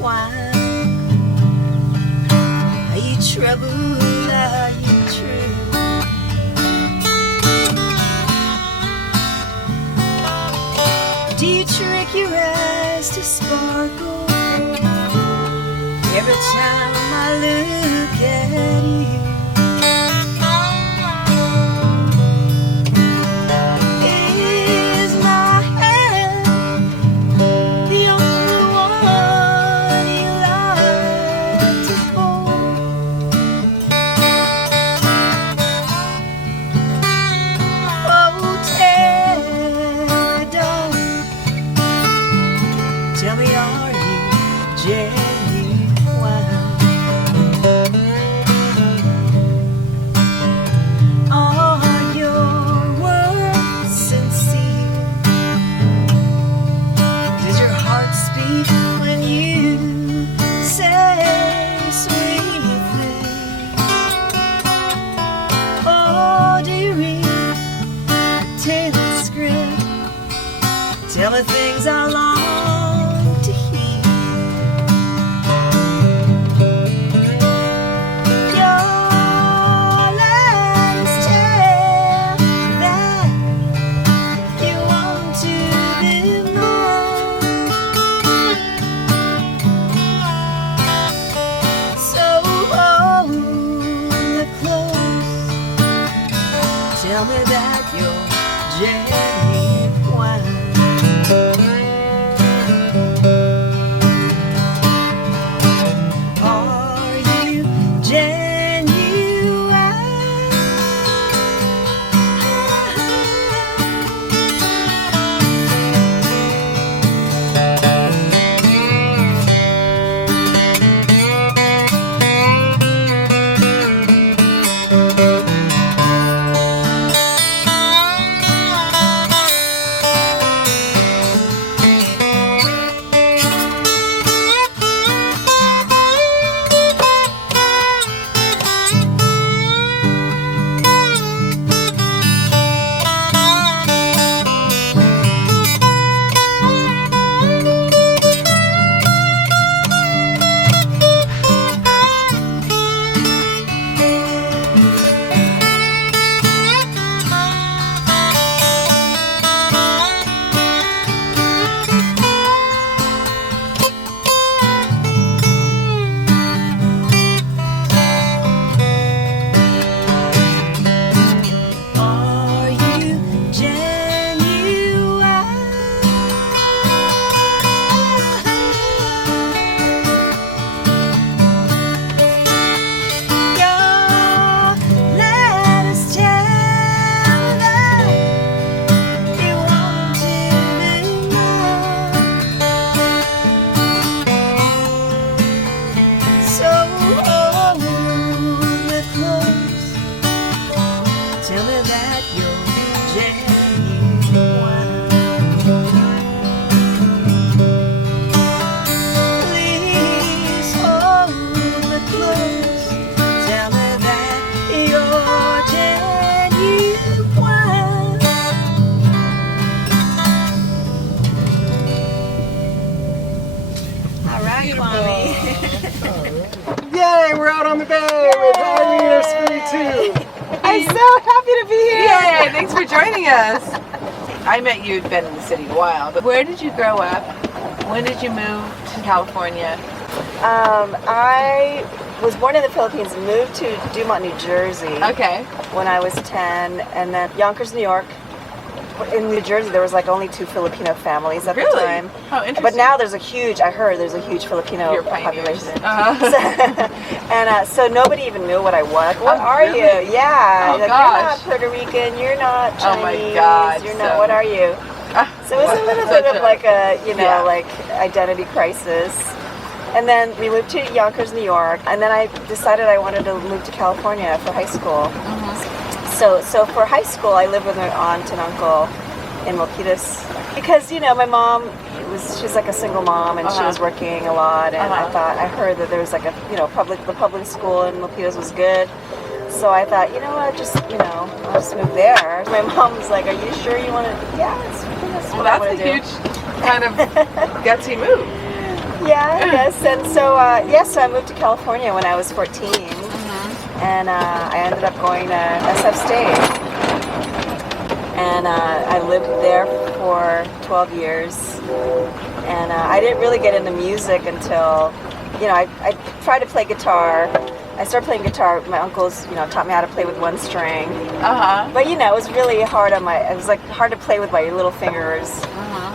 wine? Are you troubled? Are you true? Do you trick your eyes to sparkle every time I look at you? Is my hand the only one you like to hold? Oh, tell me, are you genuine? Are your words sincere? Does your heart speak when you say sweet things? Or do you read a tailored script? Tell me things I long to hear. Your letters tell that you want to be mine. So hold me close. Tell me that you're genuine. Are you genuine? Yay, we're out on the bay with Aireene Espiritu. I'm so happy to be here. Yay, thanks for joining us. I met you, had been in the city a while, but where did you grow up? When did you move to California? I was born in the Philippines, moved to Dumont, New Jersey Okay. when I was 10, and then Yonkers, New York. In New Jersey, there was like only 2 Filipino families at the Really? time. How interesting. But now there's a huge, I heard there's a huge Filipino You're pioneers. population. Uh-huh. So nobody even knew what I was. What Oh, are really? you? Yeah. Oh, Like, gosh. you're not Puerto Rican, you're not Chinese. Oh my God, You're not, so- what are you? So it was a little bit of like a, Yeah. like identity crisis. And then we moved to Yonkers, New York. And then I decided I wanted to move to California for high school. So for high school, I lived with my aunt and uncle in Milpitas. Because, my mom, she's like a single mom and she was working a lot. And I heard that there was like the public school in Milpitas was good. So I thought, you know what, I'll just move there. My mom was like, are you sure you want to? Yeah, that's what I want That's to a do. huge kind of gutsy move. Yes. And so, so I moved to California when I was 14. And I ended up going to SF State. And I lived there for 12 years. And I didn't really get into music until, I tried to play guitar. I started playing guitar. My uncles, taught me how to play with one string. But it was really hard it was like hard to play with my little fingers.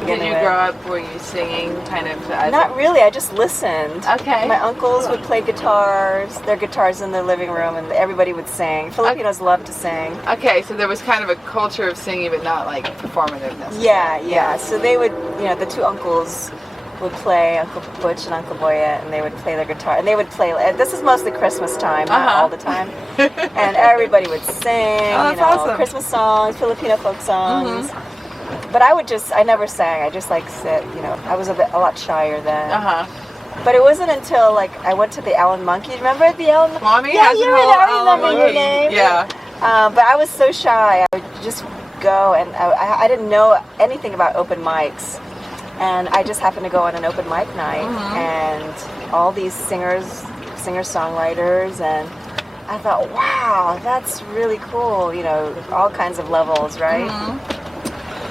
Did you grow up, were you singing kind of? Not really, I just listened. Okay. My uncles would play their guitars in the living room, and everybody would sing. Filipinos love to sing. Okay, so there was kind of a culture of singing, but not like performative necessarily. Yeah. So they would, the two uncles would play, Uncle Butch and Uncle Boya, and they would play their guitar. And they would play, this is mostly Christmas time, not all the time. And everybody would sing, awesome. Christmas songs, Filipino folk songs. But I never sang. I just sit, I was a lot shyer then. But it wasn't until I went to the Allen Monkey. Remember the Allen Monkey? Mommy Yeah, has you a were whole there. I Allen remember your Monkey. name. Yeah. But I was so shy. I would just go, and I didn't know anything about open mics. And I just happened to go on an open mic night, and all these singer-songwriters, and I thought, wow, that's really cool, all kinds of levels, right?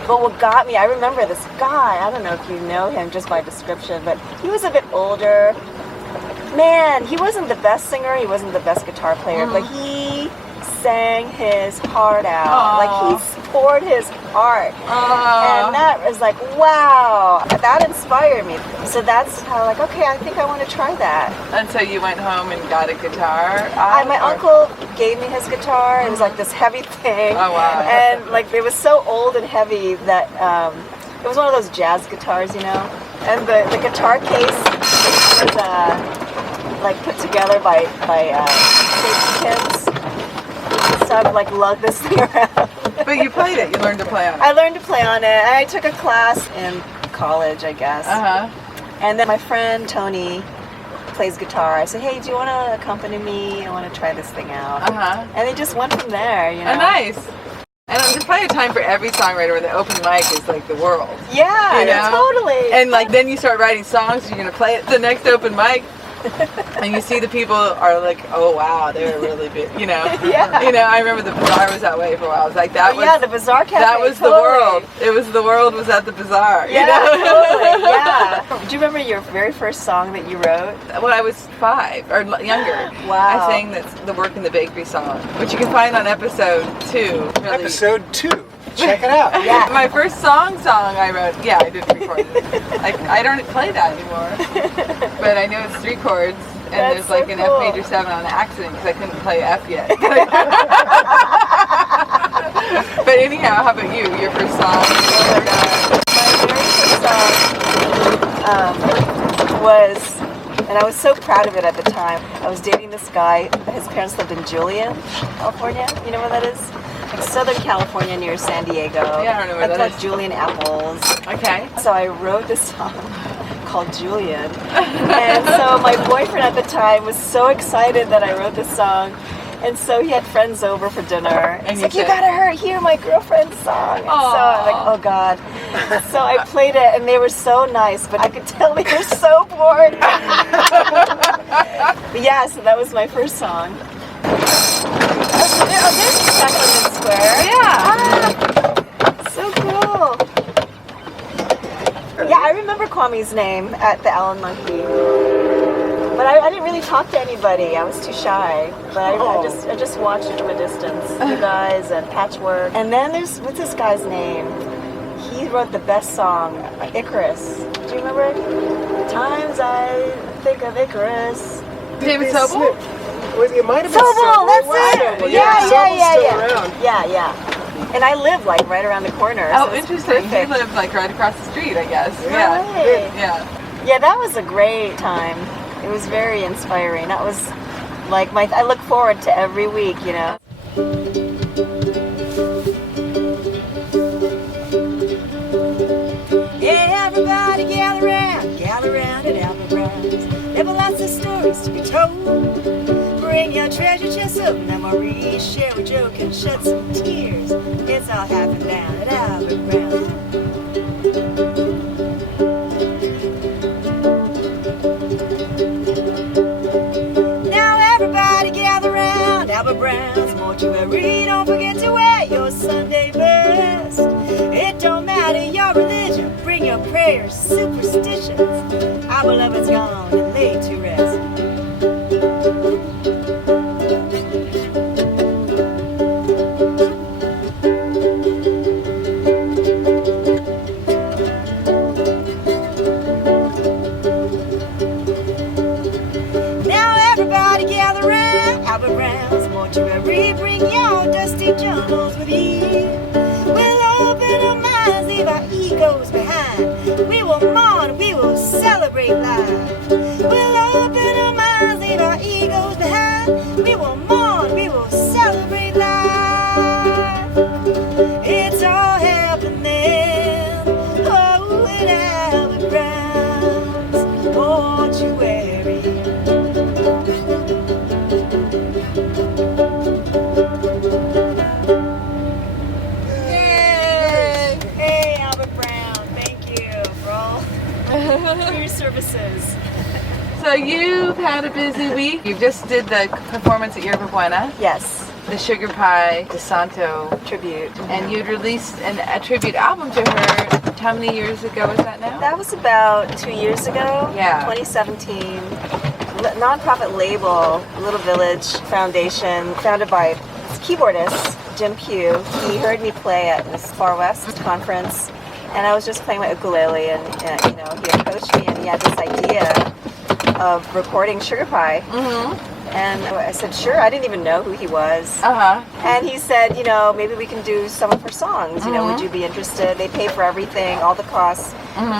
But what got me, I remember this guy, I don't know if you know him just by description, but he was a bit older. Man, he wasn't the best singer, he wasn't the best guitar player, but he sang his heart out. He poured his heart. And that was wow, that inspired me. So that's how okay, I think I want to try that. And so you went home and got a guitar? My uncle gave me his guitar. It was this heavy thing. Oh, wow. And it was so old and heavy that it was one of those jazz guitars, And the guitar case was put together by safety pins. So I would lug this thing around. But you played it. You learned to play on it. I learned to play on it. And I took a class in college, I guess. And then my friend Tony plays guitar. I said, hey, do you want to accompany me? I want to try this thing out. And it just went from there, Oh, nice. And there's probably a time for every songwriter where the open mic is the world. Yeah, totally. And then you start writing songs, you're going to play it the next open mic. And you see the people are oh wow, they're really big, I remember the Bazaar was that way for a while. It was the Bazaar Cafe. That was totally. the world. It was the world was at the Bazaar. Totally. Yeah. Do you remember your very first song that you wrote? When I was 5 or younger. Wow. I sang the Work in the Bakery song, which you can find on episode 2. Really. Episode 2. Check it out. Yeah. My first song I wrote, I didn't record it. I don't play that anymore. But I know it's 3 chords, and That's there's so an cool. F major 7 on accident because I couldn't play F yet. But anyhow, how about you? Your first song? My very first song was, and I was so proud of it at the time. I was dating this guy. His parents lived in Julian, California. You know where that is? Southern California near San Diego. Yeah, I don't know where that is. Julian Apples. Okay. So I wrote this song called Julian. And so my boyfriend at the time was so excited that I wrote this song. And so he had friends over for dinner. And he's you gotta hear my girlfriend's song. And so I'm oh God. So I played it and they were so nice, but I could tell they were so bored. But so that was my first song. There's Sacramento Square. Yeah. So cool. Yeah, I remember Kwame's name at the Allen Monkey. But I didn't really talk to anybody. I was too shy. But I just watched it from a distance. You guys and Patchwork. And then what's this guy's name? He wrote the best song, Icarus. Do you remember it? Times I think of Icarus. David Sobel? It might have been Sobel, that's it. Sobel, Yeah. Sobel's still around. Yeah. And I live right around the corner. Oh, so it's interesting. perfect. He lived right across the street, I guess. Right. Yeah. Yeah, that was a great time. It was very inspiring. That was I look forward to every week, Yeah, everybody gather around at Albert Brown's. There were lots of stories to be told. Bring your treasure chest of memories, share a joke and shed some tears. It's all happened down at Albert Brown's. Albert Brown's mortuary. Bring your dusty journals with you. We'll open our minds, leave our egos behind. We will mourn, we will celebrate life. We'll open our minds, leave our egos behind. We will mourn, we will celebrate life. It's all happening. Oh, at Albert Brown's mortuary. Hey, Albert Brown, thank you for all your services. So you've had a busy week. You just did the performance at Yerba Buena, Yes, the Sugar Pie DeSanto, tribute. and you'd released a tribute album to her. How many years ago was that now? That was about 2 years ago. Yeah. 2017. Nonprofit label, Little Village Foundation, founded by keyboardist Jim Pugh. He heard me play at this Far West conference, and I was just playing my ukulele, and you know, he approached me and he had this idea of recording Sugar Pie. Mm-hmm. And I said, sure. I didn't even know who he was. Uh-huh. And he said, you know, maybe we can do some of her songs. You know, would you be interested? They pay for everything, all the costs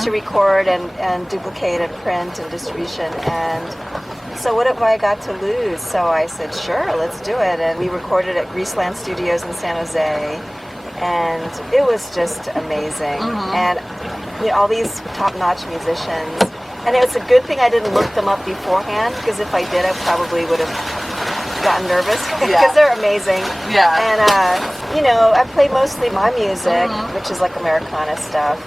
to record and duplicate and print and distribution. And so what have I got to lose? So I said, sure, let's do it. And we recorded at Greaseland Studios in San Jose. And it was just amazing. And you know, all these top-notch musicians. And it was a good thing I didn't look them up beforehand, because if I did, I probably would have gotten nervous, because they're amazing. Yeah. And, you know, I play mostly my music, which is like Americana stuff.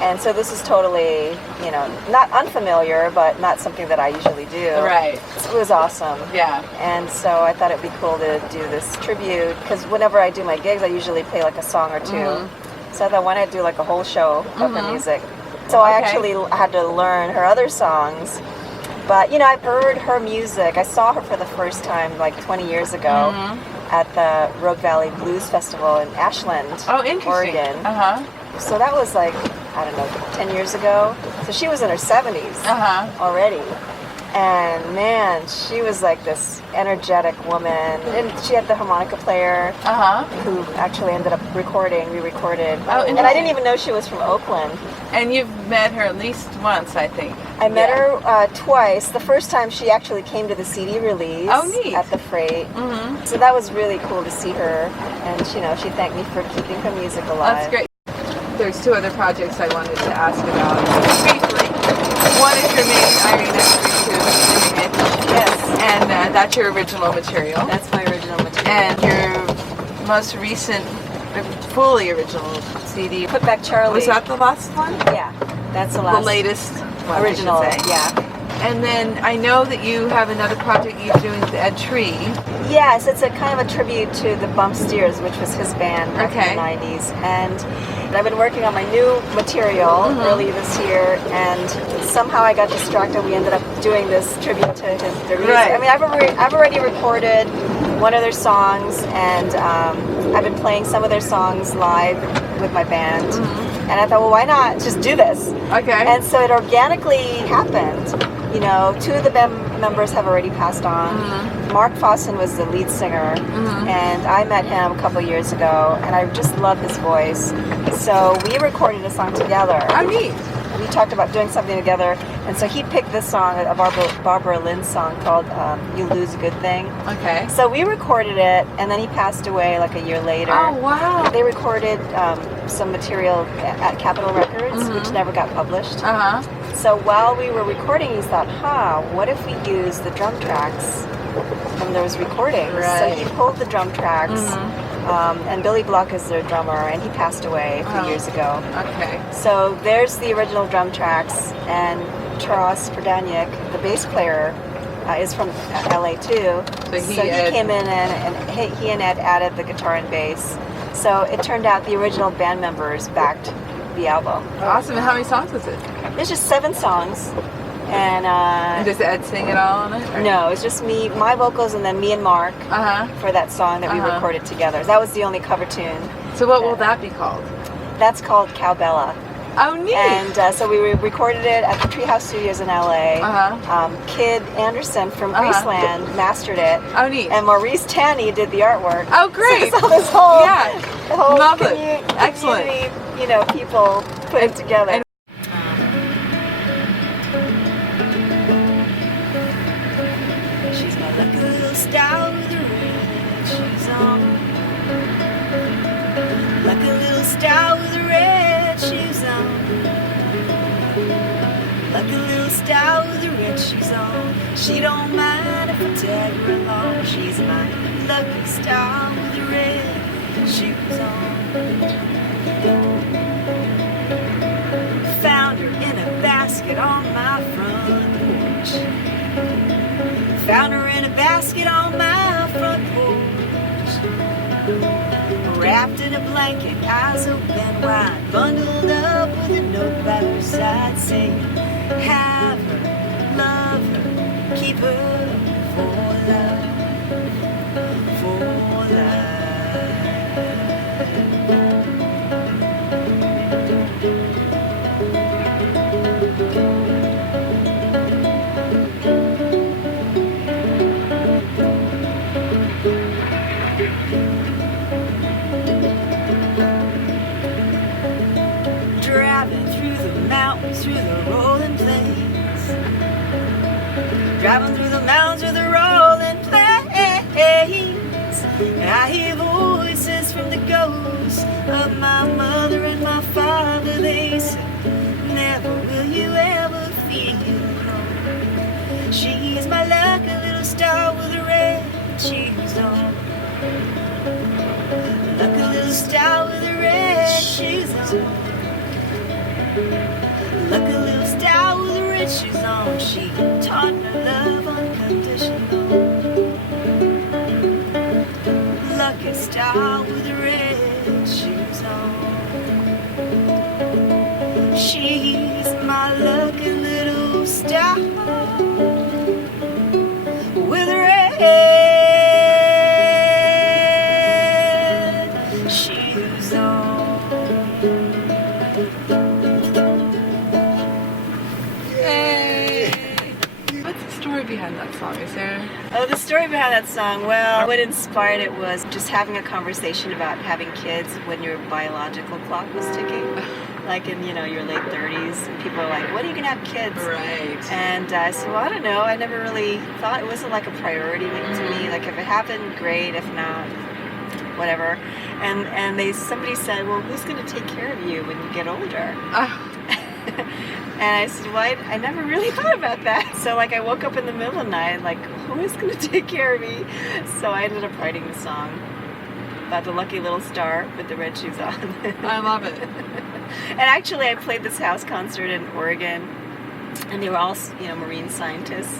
And so this is totally, you know, not unfamiliar, but not something that I usually do. Right. It was awesome. Yeah. And so I thought it'd be cool to do this tribute, because whenever I do my gigs, I usually play like a song or two. So I thought, why not do like a whole show of her music? So I actually had to learn her other songs. But, you know, I've heard her music. I saw her for the first time like 20 years ago at the Rogue Valley Blues Festival in Ashland, Oregon. So that was like, I don't know, 10 years ago. So she was in her 70s already. And man, she was like this energetic woman. And she had the harmonica player who actually ended up re-recorded. And I didn't even know she was from Oakland. And you've met her at least once, I think. I met her twice. The first time she actually came to the CD release at the Freight. So that was really cool to see her. And you know, she thanked me for keeping her music alive. That's great. There's two other projects I wanted to ask about briefly. One is your main Aireene Espiritu image. Yes. And that's your original material. That's my original material. And your most recent, fully original CD. Put Back Charlie. Was that the last one? Yeah, that's the last. The latest one, original, I should say. yeah. And then I know that you have another project you're doing with Ed Tree. Yes, it's a kind of a tribute to the Bump Steers, which was his band back in the 90s. And I've been working on my new material early this year, and somehow I got distracted. We ended up doing this tribute to his release. Right. I mean, I've already recorded one of their songs, and I've been playing some of their songs live with my band. And I thought, well, why not just do this? Okay. And so it organically happened. You know, two of the band members have already passed on. Mark Fossen was the lead singer, and I met him a couple years ago, and I just love his voice. So we recorded a song together. Oh, neat. We talked about doing something together, and so he picked this song, a Barbara Lynn song called You Lose a Good Thing. Okay. So we recorded it, and then he passed away like a year later. Oh, wow. They recorded some material at Capitol Records, which never got published. So while we were recording, he thought, what if we use the drum tracks from those recordings? Right. So he pulled the drum tracks, and Billy Block is their drummer, and he passed away a few years ago. Okay. So there's the original drum tracks, and Taras Pradanic, the bass player, is from LA too. So he came in and he and Ed added the guitar and bass. So it turned out the original band members backed the album. Awesome. And how many songs is it? There's just 7 songs. And does Ed sing it all on it? Or? No, it's just me, my vocals, and then me and Mark for that song that we recorded together. That was the only cover tune. So what will that be called? That's called Cowbella. Oh, neat. And so we recorded it at the Treehouse Studios in LA. Uh-huh. Kid Anderson from Uh-huh. Greaseland mastered it. Oh, neat. And Maurice Tanny did the artwork. Oh, great. So this whole, Yeah. the whole Love it. Excellent. community, you know, people put it together. and- She's got like a little star with a red shoes on. Like a little star with a red shoes on. Like a little star with a red shoes on. She don't mind if I tag her along. She's my lucky star with the red shoes on. Found her in a basket on my front porch. Found her in a basket on my front porch. Wrapped in a blanket, eyes open wide, bundled up with a note by her side saying, have her, love her, keep her for life, for life. Driving through the mountains, through the rolling plains. Driving through the mountains, through the rolling plains. I hear voices from the ghosts of my mother and my father. They say, never will you ever feel alone. She's my lucky little star with a red shoes on. Like a little star with a red shoes on. Like a little star with the red shoes on. She taught me love unconditional. Lucky star with the red shoes on. She's my lucky little star with the red shoes on. What's the story behind that song? Is there? Oh, the story behind that song, well, what inspired it was just having a conversation about having kids when your biological clock was ticking. Like in, you know, your late 30s. People are like, when are you going to have kids? Right. And I said, well, I don't know. I never really thought it wasn't like a priority to me. Like if it happened, great. If not, whatever. And somebody said, well, who's going to take care of you when you get older? And I said, well, I never really thought about that. So like I woke up in the middle of the night, like, who is going to take care of me? So I ended up writing the song about the lucky little star with the red shoes on. I love it. And actually I played this house concert in Oregon, and they were all, you know, marine scientists.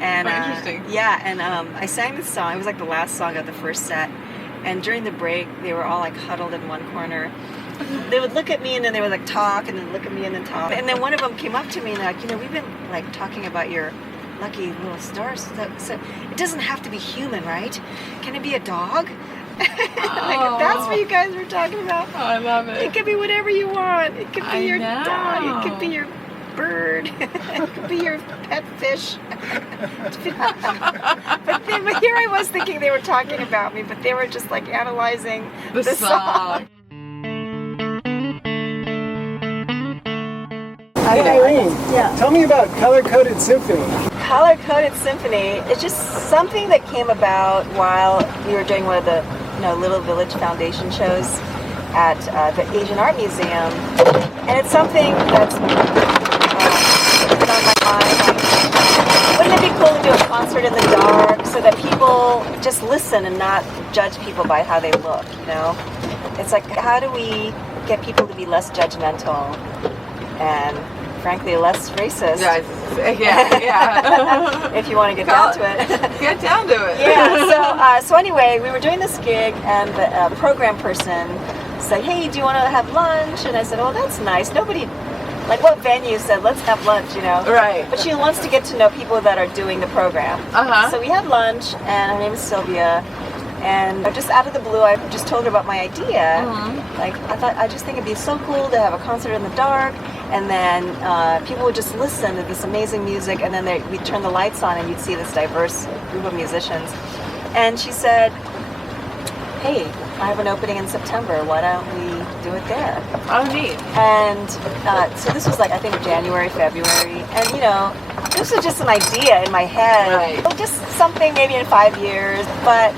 And Oh, interesting. Yeah, and I sang this song. It was like the last song of the first set. And during the break, they were all like huddled in one corner. They would look at me and then they would like talk and then look at me and then talk. And then one of them came up to me and like, you know, we've been like talking about your lucky little stars. So it doesn't have to be human, right? Can it be a dog? Like, that's what you guys were talking about. Oh, I love it. It could be whatever you want. It could be I your know. dog. It could be your bird. It could be your pet fish. but here I was thinking they were talking about me, but they were just like analyzing The song. Aireene, tell me about Color Coded Symphony. Color Coded Symphony is just something that came about while we were doing one of the, you know, Little Village Foundation shows at the Asian Art Museum, and it's something that's been on my mind. Like, wouldn't it be cool to do a concert in the dark so that people just listen and not judge people by how they look? You know, it's like, how do we get people to be less judgmental and frankly less racist? Yeah. If you want to get down to it. Get down to it. Yeah, so anyway, we were doing this gig, and the program person said, hey, do you want to have lunch? And I said, oh, that's nice. Nobody, like, what venue said, let's have lunch, you know? Right. But she wants to get to know people that are doing the program. Uh-huh. So we had lunch, and her name is Sylvia, And just out of the blue, I just told her about my idea. Like, I just think it'd be so cool to have a concert in the dark, and then people would just listen to this amazing music, and then we'd turn the lights on, and you'd see this diverse group of musicians. And she said, hey, I have an opening in September. Why don't we do it there? Oh, neat. And so this was like, I think, January, February. And, you know, this was just an idea in my head. Right. Just something maybe in 5 years. But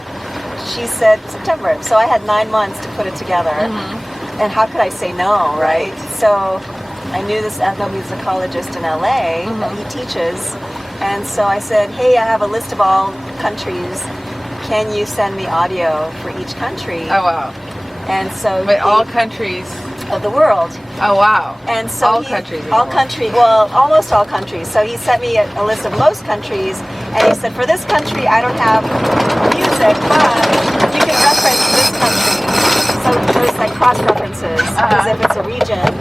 she said September. So I had 9 months to put it together. And how could I say no, right? So I knew this ethnomusicologist in LA that he teaches. And so I said, hey, I have a list of all countries. Can you send me audio for each country? Oh, wow. And so But all countries of the world. Oh, wow. And so all countries. Well, almost all countries. So he sent me a list of most countries, and he said, for this country, I don't have music, but you can reference this country. So there's like cross references, because if it's a region,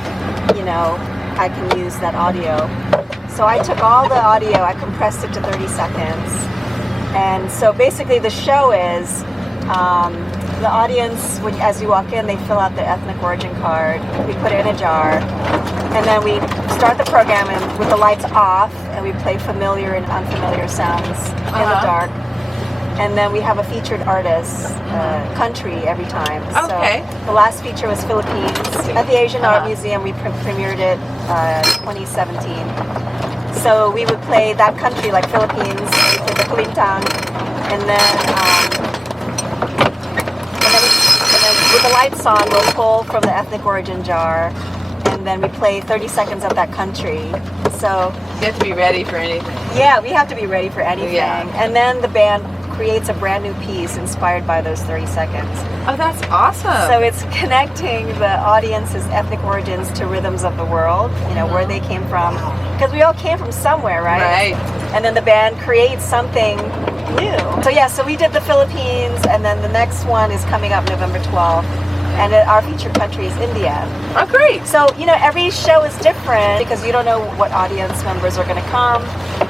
you know, I can use that audio. So I took all the audio, I compressed it to 30 seconds. And so basically the show is, the audience, as you walk in, they fill out the ethnic origin card. We put it in a jar, and then we start the program with the lights off, and we play familiar and unfamiliar sounds in the dark. And then we have a featured artist, country every time. Okay. So the last feature was Philippines. At the Asian Art Museum, we premiered it 2017. So we would play that country, like Philippines, we play the Kulintang, and then with the lights on, we'll pull from the ethnic origin jar, and then we play 30 seconds of that country. So you have to be ready for anything. Yeah, we have to be ready for anything. Yeah. And then the band creates a brand new piece inspired by those 30 seconds. Oh, that's awesome. So it's connecting the audience's ethnic origins to rhythms of the world, you know, where they came from. Because we all came from somewhere, right? Right. And then the band creates something new. So yeah, so we did the Philippines, and then the next one is coming up November 12th. And our featured country is India. Oh, great. So, you know, every show is different because you don't know what audience members are going to come,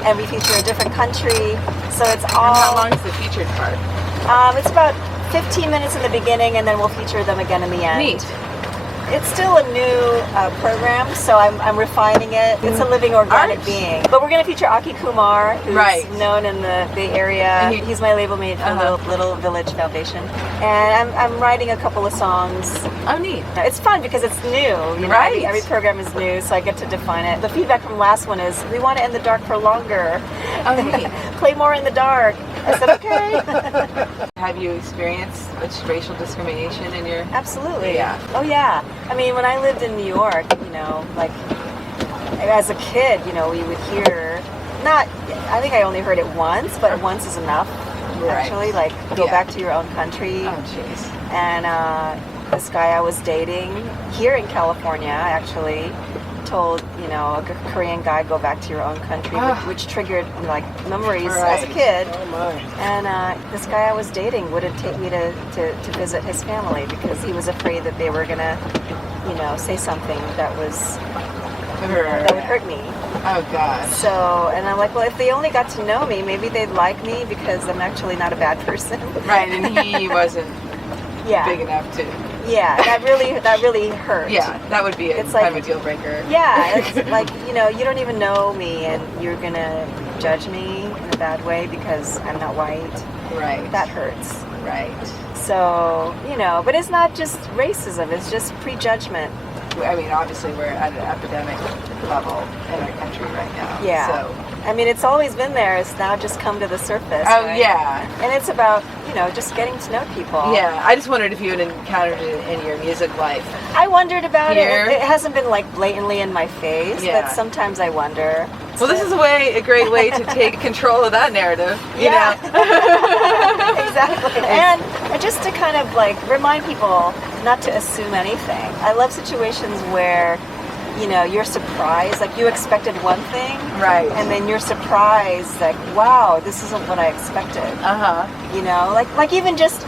and we feature a different country. So it's all... And how long is the featured part? It's about 15 minutes in the beginning, and then we'll feature them again in the end. Neat. It's still a new program, so I'm refining it. It's a living organic being. But we're going to feature Aki Kumar, who's known in the Bay Area. He's my label mate for Little Village Foundation. And I'm writing a couple of songs. Oh, neat. It's fun because it's new. You know, every program is new, so I get to define it. The feedback from last one is, we want it in the dark for longer. Oh, neat. Play more in the dark. I said, okay. Have you experienced much racial discrimination in your... Absolutely. Yeah. Oh, yeah. I mean, when I lived in New York, you know, like, as a kid, you know, we would hear, I think I only heard it once, but once is enough, actually. Like, go back to your own country. Oh, jeez. And this guy I was dating here in California, actually, told, you know, a Korean guy, go back to your own country, which triggered, like, memories as a kid. Oh, my. And this guy I was dating wouldn't take me to visit his family because he was afraid that they were going to, you know, say something that was, that would hurt me. Oh, God. So, and I'm like, well, if they only got to know me, maybe they'd like me because I'm actually not a bad person. Right, and he wasn't big enough to... Yeah, that really hurt. Yeah, that would be kind of a deal breaker. Yeah, it's like, you know, you don't even know me and you're gonna judge me in a bad way because I'm not white. Right. That hurts. Right. So, you know, but it's not just racism, it's just prejudgment. I mean, obviously we're at an epidemic level in our country right now. Yeah. So. I mean, it's always been there. It's now just come to the surface. Oh, right? yeah. And it's about, you know, just getting to know people. Yeah. I just wondered if you had encountered it in your music life. I wondered about Here. it. It hasn't been, like, blatantly in my face, but sometimes I wonder. Well, this is a great way to take control of that narrative. You know? Exactly. And just to kind of, like, remind people not to assume anything. I love situations where, you know, you're surprised, like you expected one thing, right? And then you're surprised, like, wow, this isn't what I expected. You know, like even just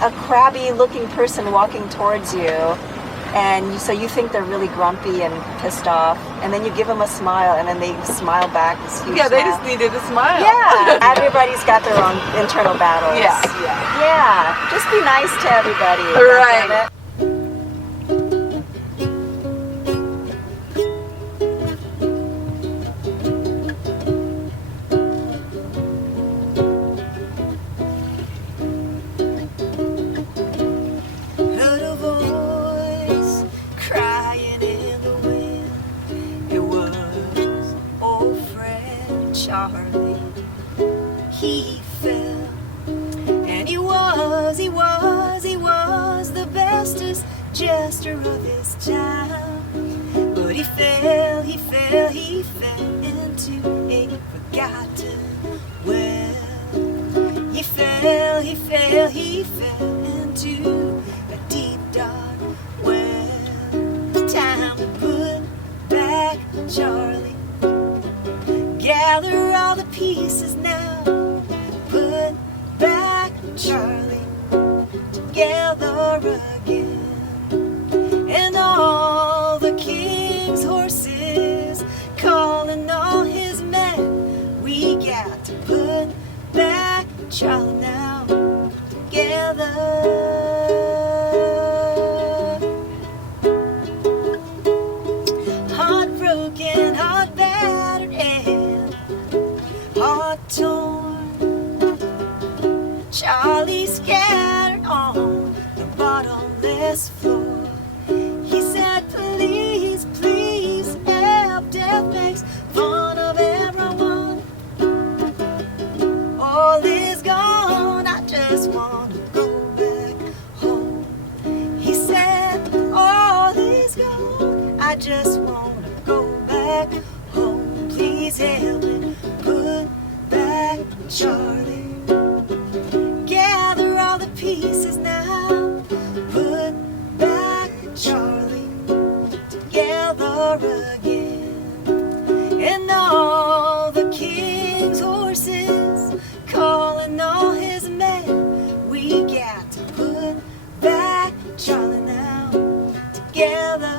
a crabby-looking person walking towards you, So you think they're really grumpy and pissed off, and then you give them a smile, and then they smile back. This huge Yeah, they smile. just needed a smile. Yeah, everybody's got their own internal battles. Yeah. Yeah, just be nice to everybody. Right. Goddammit. Heard a voice crying in the wind. It was old friend Charlie. He fell, and he was the bestest jester of his time. But he fell into a forgotten well. He fell into a deep dark well. Time to put back Charlie. Gather all the pieces now. Put back Charlie together again. And all the king's horses calling all his men. We got to put back Charlie now together. Heartbroken, heart battered, and heart torn. Charlie scattered on the bottomless floor. He said, please, please help. Death makes fun of everyone. All is gone, I just want to go back home. He said, all is gone, I just want to go back home. Please help me put back Charlie. Gather all the pieces now. Put back Charlie together again. And all the king's horses calling all his men. We got to put back Charlie now together.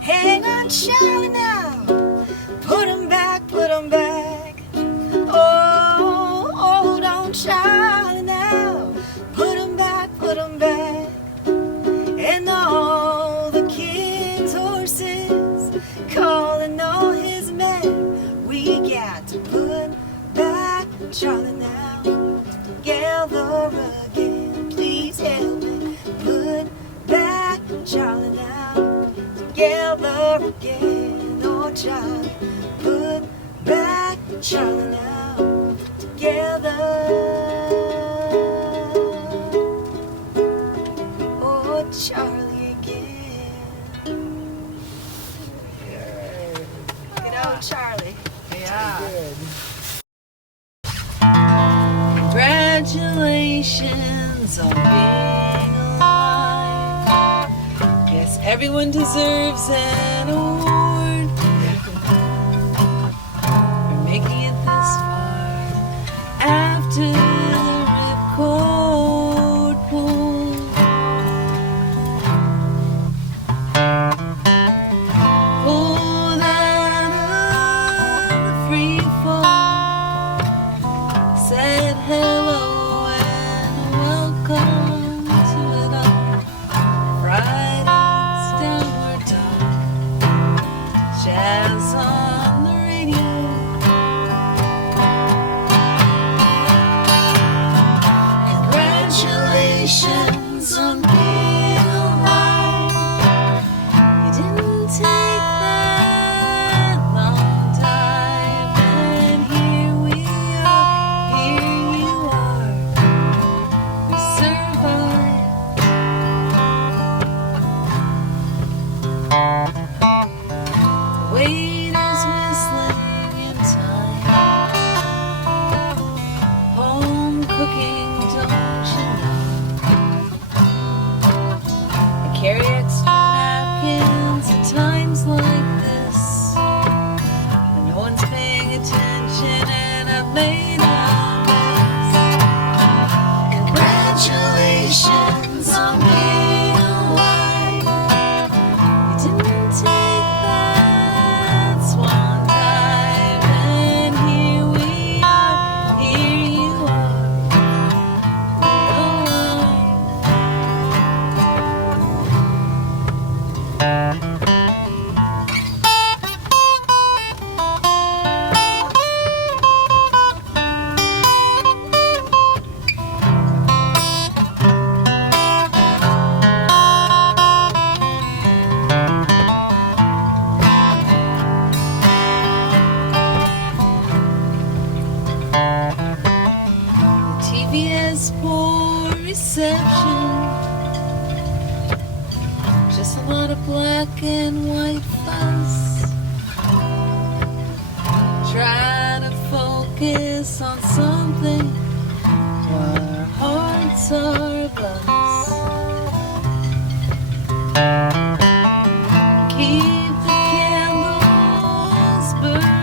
Hang on, Charlie, now. Put him back, put him back. Oh, hold on, Charlie, now. Put him back, put him back. And all the king's horses calling all his men. We got to put back Charlie now together again. Please help me put back Charlie now together again. Oh, Charlie, put back Charlie now together. Oh, Charlie again. Good old Charlie. Yeah. Good. Congratulations on being alive. Guess everyone deserves an award for making it this far after the ripcord pull. Pulled out of the free fall, said hello and welcome to it all. Friday's downward dog. focus on something while our hearts are glass. Keep the candles burning.